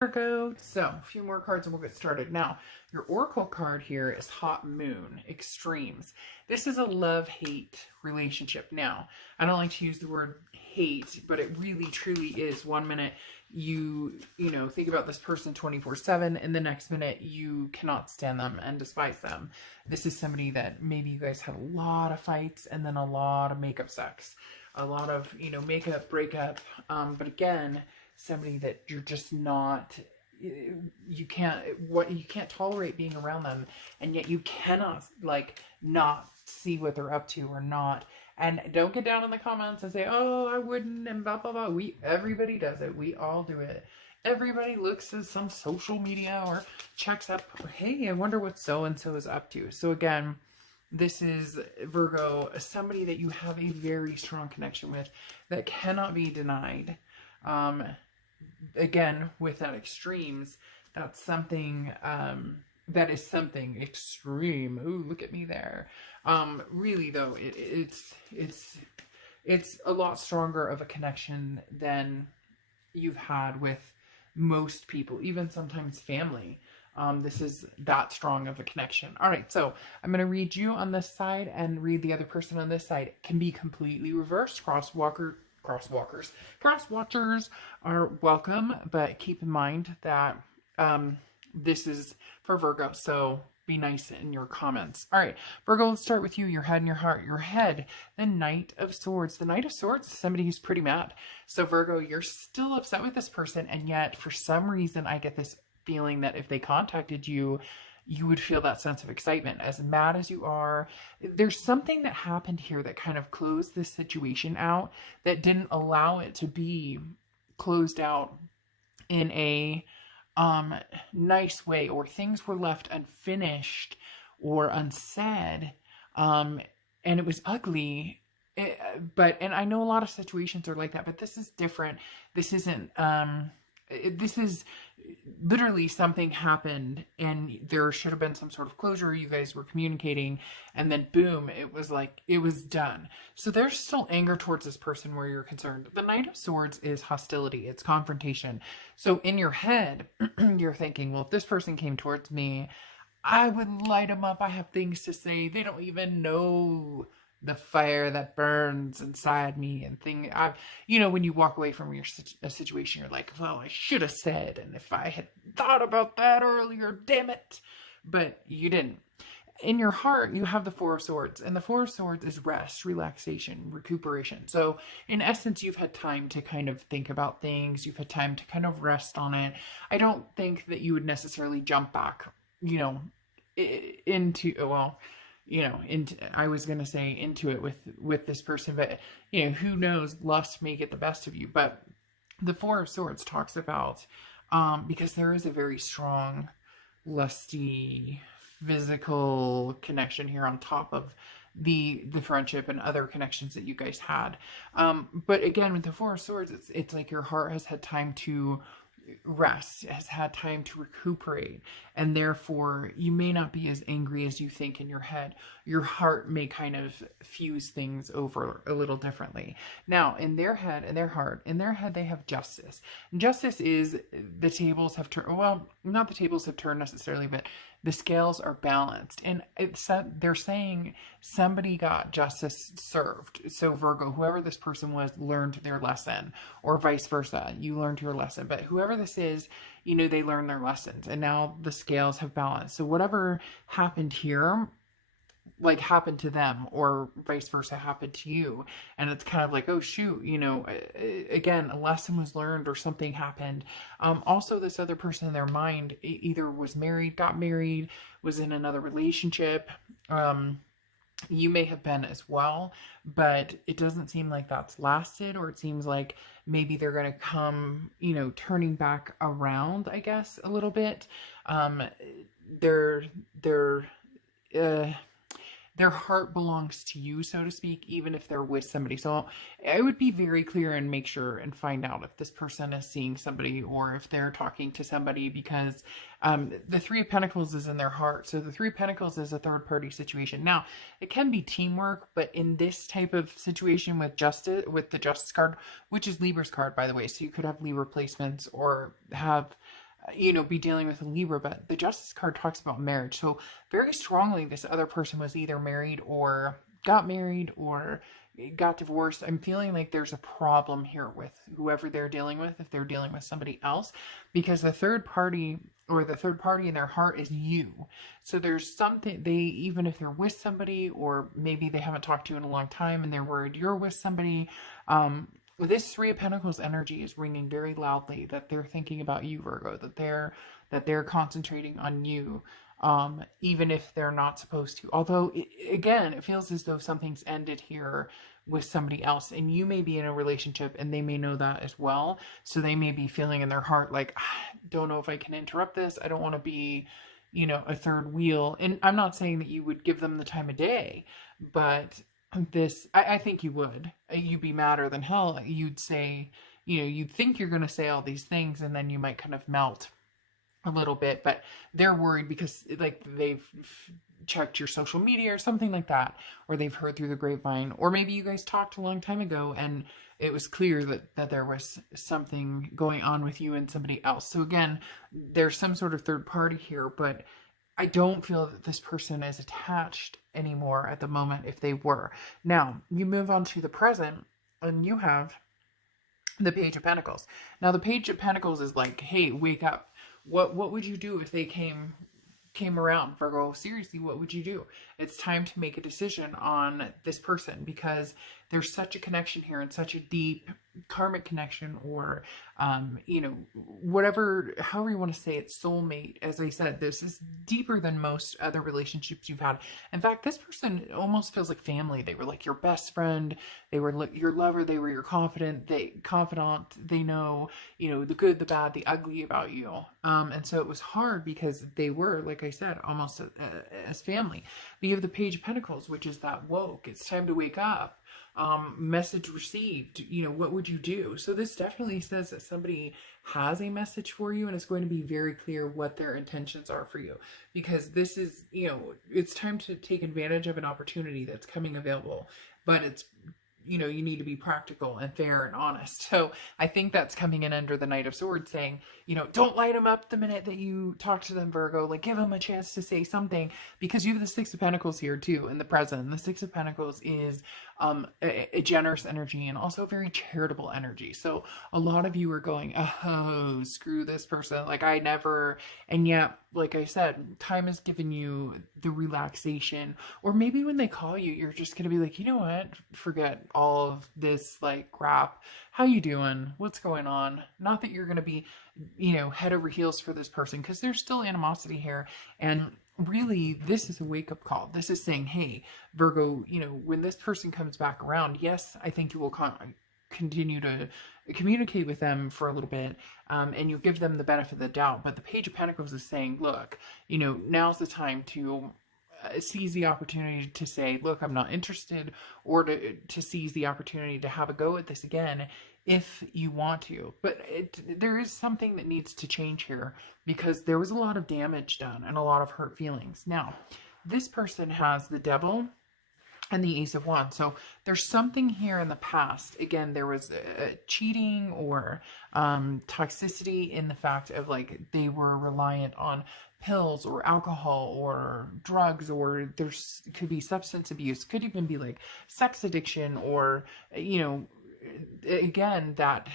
Virgo. So a few more cards and we'll get started. Now, your oracle card here is Hot Moon, Extremes. This is a love-hate relationship. Now, I don't like to use the word hate, but it really truly is. One minute you think about this person 24/7, and the next minute you cannot stand them and despise them. This is somebody that maybe you guys had a lot of fights and then a lot of makeup sex, a lot of makeup breakup, but again, somebody that you're just not, you can't tolerate being around them, and yet you cannot not see what they're up to or not. And don't get down in the comments and say, oh, I wouldn't, and blah blah blah. Everybody does it. We all do it. Everybody looks at some social media or checks up, hey, I wonder what so and so is up to. So again, this is Virgo, somebody that you have a very strong connection with that cannot be denied. Again, with that extremes, that's something, that is something extreme. Ooh, look at me there. Really though, it's a lot stronger of a connection than you've had with most people, even sometimes family. This is that strong of a connection. All right, so I'm going to read you on this side and read the other person on this side. It can be completely reversed. Crosswatchers are welcome, but keep in mind that this is for Virgo, so be nice in your comments. All right, Virgo, let's start with you, your head and your heart. Your head, the Knight of Swords. The Knight of Swords is somebody who's pretty mad. So Virgo, you're still upset with this person, and yet for some reason I get this feeling that if they contacted you, you would feel that sense of excitement. As mad as you are, there's something that happened here that kind of closed this situation out, that didn't allow it to be closed out in a nice way, or things were left unfinished or unsaid, and it was ugly. And I know a lot of situations are like that, but this is different. This isn't, this is literally something happened and there should have been some sort of closure. You guys were communicating, and then boom, it was done. So there's still anger towards this person where you're concerned. The Knight of Swords is hostility, it's confrontation. So in your head, you're thinking, well, if this person came towards me, I would light them up. I have things to say. They don't even know the fire that burns inside me, and when you walk away from a situation, you're like, well, I should have said, and if I had thought about that earlier, damn it, but you didn't. In your heart, you have the Four of Swords, and the Four of Swords is rest, relaxation, recuperation. So in essence, you've had time to kind of think about things. You've had time to kind of rest on it. I don't think that you would necessarily jump back, into, I was going to say into it with this person, but who knows, lust may get the best of you. But the Four of Swords talks about, because there is a very strong, lusty, physical connection here on top of the friendship and other connections that you guys had. But again, with the Four of Swords, it's like your heart has had time to rest, has had time to recuperate, and therefore you may not be as angry as you think in your head. Your heart may kind of fuse things over a little differently. Now, in their head and their heart, in their head, they have justice. And justice is the tables have turned, well, not the tables have turned necessarily, but the scales are balanced. And they're saying somebody got justice served. So Virgo, whoever this person was, learned their lesson, or vice versa. You learned your lesson. But whoever this is, they learned their lessons, and now the scales have balanced. So whatever happened here, happened to them, or vice versa happened to you, and it's kind of like, oh shoot, again, a lesson was learned or something happened. Also, this other person in their mind either was married, got married, was in another relationship. You may have been as well, but it doesn't seem like that's lasted, or it seems like maybe they're going to come, turning back around, I guess, a little bit. Their heart belongs to you, so to speak, even if they're with somebody. So I would be very clear and make sure and find out if this person is seeing somebody or if they're talking to somebody, because the Three of Pentacles is in their heart. So the Three of Pentacles is a third party situation. Now, it can be teamwork, but in this type of situation with the Justice card, which is Libra's card, by the way, so you could have Libra placements or have be dealing with a Libra, but the Justice card talks about marriage. So very strongly, this other person was either married or got married or got divorced. I'm feeling like there's a problem here with whoever they're dealing with, if they're dealing with somebody else, because the third party in their heart is you. So there's something even if they're with somebody, or maybe they haven't talked to you in a long time and they're worried you're with somebody, this Three of Pentacles energy is ringing very loudly that they're thinking about you, Virgo, that they're concentrating on you, even if they're not supposed to. Although, again, it feels as though something's ended here with somebody else, and you may be in a relationship and they may know that as well. So they may be feeling in their heart like, don't know if I can interrupt this. I don't want to be, a third wheel. And I'm not saying that you would give them the time of day, but I think you would. You'd be madder than hell. You'd say, you'd think you're going to say all these things, and then you might kind of melt a little bit, but they're worried because like they've checked your social media or something like that, or they've heard through the grapevine, or maybe you guys talked a long time ago and it was clear that there was something going on with you and somebody else. So again, there's some sort of third party here, but I don't feel that this person is attached anymore at the moment if they were. Now, you move on to the present and you have the Page of Pentacles. Now, the Page of Pentacles is like, hey, wake up. What would you do if they came around, Virgo? Seriously, what would you do? It's time to make a decision on this person, because there's such a connection here and such a deep karmic connection, or whatever, however you want to say it, soulmate. As I said, this is deeper than most other relationships you've had. In fact, this person almost feels like family. They were like your best friend, they were your lover, they were your confidant. They know, the good, the bad, the ugly about you. And so it was hard because they were, like I said, almost as family. But you have the Page of Pentacles, which is that woke, it's time to wake up. Message received, what would you do? So this definitely says that somebody has a message for you, and it's going to be very clear what their intentions are for you, because this is, it's time to take advantage of an opportunity that's coming available, but it's, you need to be practical and fair and honest. So I think that's coming in under the Knight of Swords, saying, don't light them up the minute that you talk to them, Virgo. Like, give them a chance to say something, because you have the Six of Pentacles here too in the present. The Six of Pentacles is a generous energy and also very charitable energy. So a lot of you are going, oh, screw this person. Like, I never, and yet, like I said, time has given you the relaxation, or maybe when they call you, you're just going to be like, you know what? Forget all of this like crap. How you doing? What's going on? Not that you're going to be, head over heels for this person, because there's still animosity here. And really, this is a wake-up call. This is saying, hey, Virgo, when this person comes back around, yes, I think you will continue to communicate with them for a little bit, and you give them the benefit of the doubt. But the Page of Pentacles is saying, look, now's the time to seize the opportunity to say, look, I'm not interested, or to seize the opportunity to have a go at this again if you want to. But there is something that needs to change here, because there was a lot of damage done and a lot of hurt feelings. Now, this person has the Devil and the Ace of Wands. So there's something here in the past. Again, there was cheating or toxicity in the fact of like they were reliant on pills or alcohol or drugs, or there's could be substance abuse, could even be like sex addiction, or again, that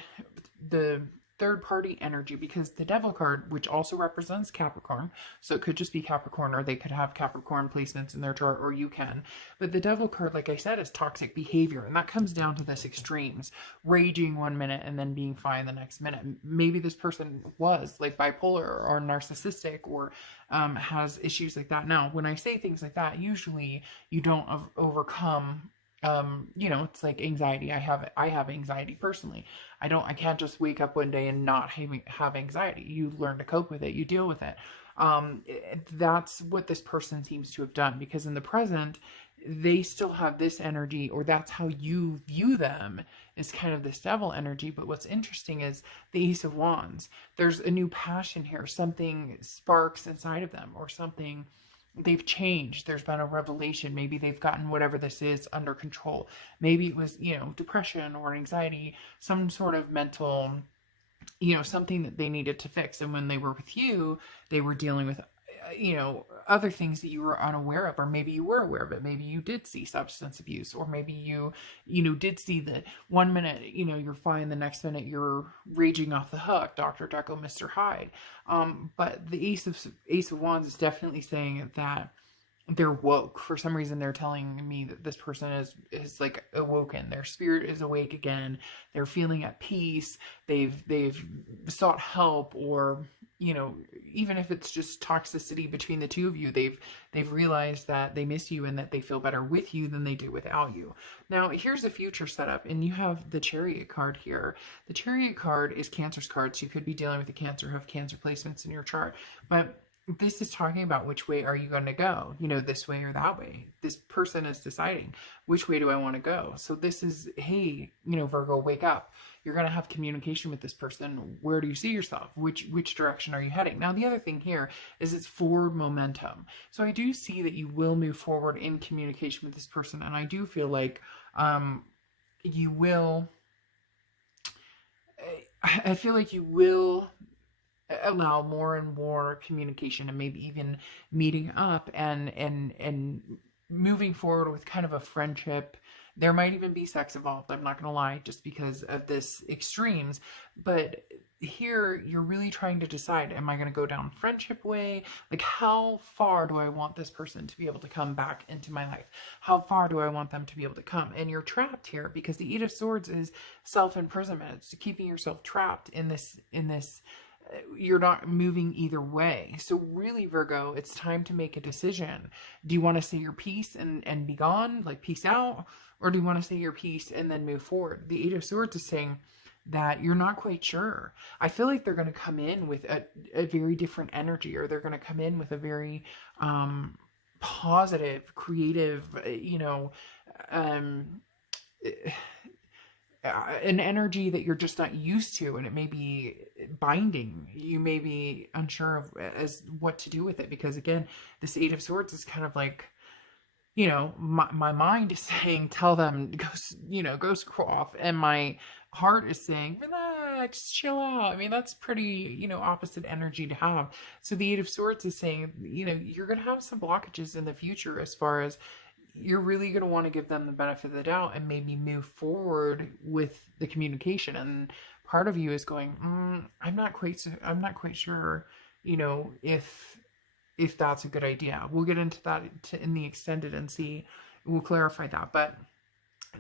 the third party energy, because the Devil card, which also represents Capricorn, so it could just be Capricorn, or they could have Capricorn placements in their chart, or you can. But the Devil card, like I said, is toxic behavior, and that comes down to this extremes, raging one minute and then being fine the next minute. Maybe this person was like bipolar or narcissistic, or has issues like that. Now, when I say things like that, usually you don't overcome it's like anxiety. I have anxiety personally. I can't just wake up one day and not have anxiety. You learn to cope with it. You deal with it. That's what this person seems to have done, because in the present, they still have this energy, or that's how you view them, is kind of this Devil energy. But what's interesting is the Ace of Wands. There's a new passion here. Something sparks inside of them, or something. They've changed. There's been a revelation. Maybe they've gotten whatever this is under control. Maybe it was, depression or anxiety, some sort of mental something that they needed to fix. And when they were with you, they were dealing with, other things that you were unaware of, or maybe you were aware of it. Maybe you did see substance abuse, or maybe did see that one minute, you're fine. The next minute you're raging off the hook, Dr. Jekyll, Mr. Hyde. But the Ace of Wands is definitely saying that they're woke. For some reason, they're telling me that this person is like awoken. Their spirit is awake again. They're feeling at peace. They've sought help, or even if it's just toxicity between the two of you, they've realized that they miss you and that they feel better with you than they do without you. Now, here's a future setup, and you have the Chariot card here. The Chariot card is Cancer's card, so you could be dealing with a Cancer, have Cancer placements in your chart, but this is talking about which way are you going to go, this way or that way. This person is deciding, which way do I want to go? So this is, hey, Virgo, wake up. You're going to have communication with this person. Where do you see yourself? Which direction are you heading? Now, the other thing here is it's forward momentum. So I do see that you will move forward in communication with this person. And I do feel like you will, I feel like you will allow more and more communication, and maybe even meeting up and moving forward with kind of a friendship. There might even be sex involved, I'm not gonna lie, just because of this extremes. But here you're really trying to decide, am I going to go down friendship way? Like, how far do I want this person to be able to come back into my life? How far do I want them to be able to come? And you're trapped here because the Eight of Swords is self-imprisonment. It's keeping yourself trapped in this you're not moving either way. So really, Virgo, it's time to make a decision. Do you want to say your piece and be gone, like peace out? Or do you want to say your piece and then move forward? The Eight of Swords is saying that you're not quite sure. I feel like they're going to come in with a very different energy, or they're going to come in with a very positive, creative, an energy that you're just not used to, and it may be binding. You may be unsure of as what to do with it, because again, this Eight of Swords is kind of like, my mind is saying, tell them, go screw off, and my heart is saying, relax, chill out. I mean, that's pretty, opposite energy to have. So the Eight of Swords is saying, you're going to have some blockages in the future, as far as you're really going to want to give them the benefit of the doubt and maybe move forward with the communication. And part of you is going, I'm not quite sure, if that's a good idea. We'll get into that in the extended and see, we'll clarify that. But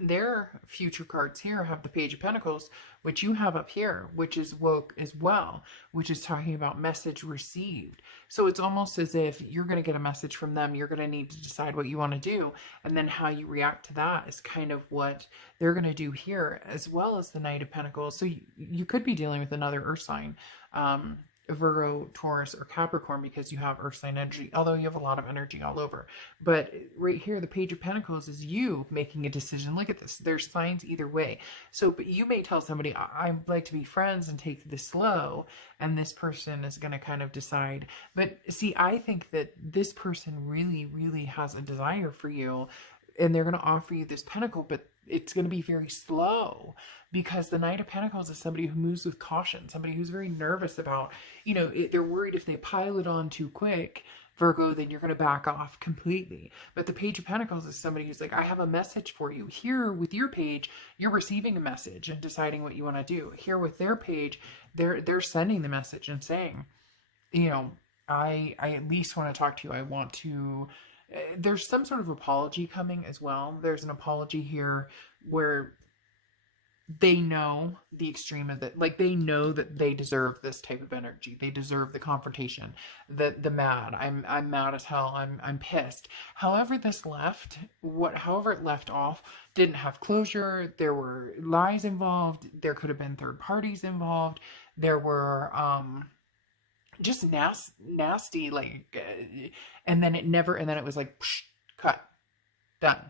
their future cards here have the Page of Pentacles, which you have up here, which is woke as well, which is talking about message received. So it's almost as if you're going to get a message from them. You're going to need to decide what you want to do. And then how you react to that is kind of what they're going to do here, as well as the Knight of Pentacles. So you could be dealing with another earth sign, Virgo, Taurus, or Capricorn, because you have earth sign energy, although you have a lot of energy all over. But right here, the Page of Pentacles is you making a decision. Look at this. There's signs either way. So, but you may tell somebody, I'd like to be friends and take this slow, and this person is going to kind of decide. But see, I think that this person really, really has a desire for you, and they're going to offer you this pentacle, but it's going to be very slow, because the Knight of Pentacles is somebody who moves with caution, somebody who's very nervous about, they're worried if they pile it on too quick, Virgo, then you're going to back off completely. But the Page of Pentacles is somebody who's like, I have a message for you. Here with your page, you're receiving a message and deciding what you want to do. Here with their page, they're sending the message and saying, I at least want to talk to you. I want to, there's some sort of apology coming as well. There's an apology here where they know the extreme of it. Like, they know that they deserve this type of energy. They deserve the confrontation, the mad. I'm mad as hell. I'm pissed. However this left, however it left off, didn't have closure. There were lies involved. There could have been third parties involved. There were just nasty, like, and then it was like, psh, cut, done.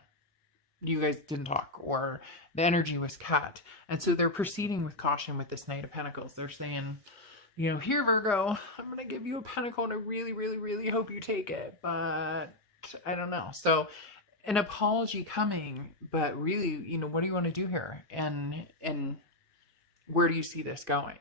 You guys didn't talk, or the energy was cut. And so they're proceeding with caution with this Knight of Pentacles. They're saying, here, Virgo, I'm going to give you a pentacle, and I really, really, really hope you take it, but I don't know. So an apology coming, but really, what do you want to do here? And where do you see this going?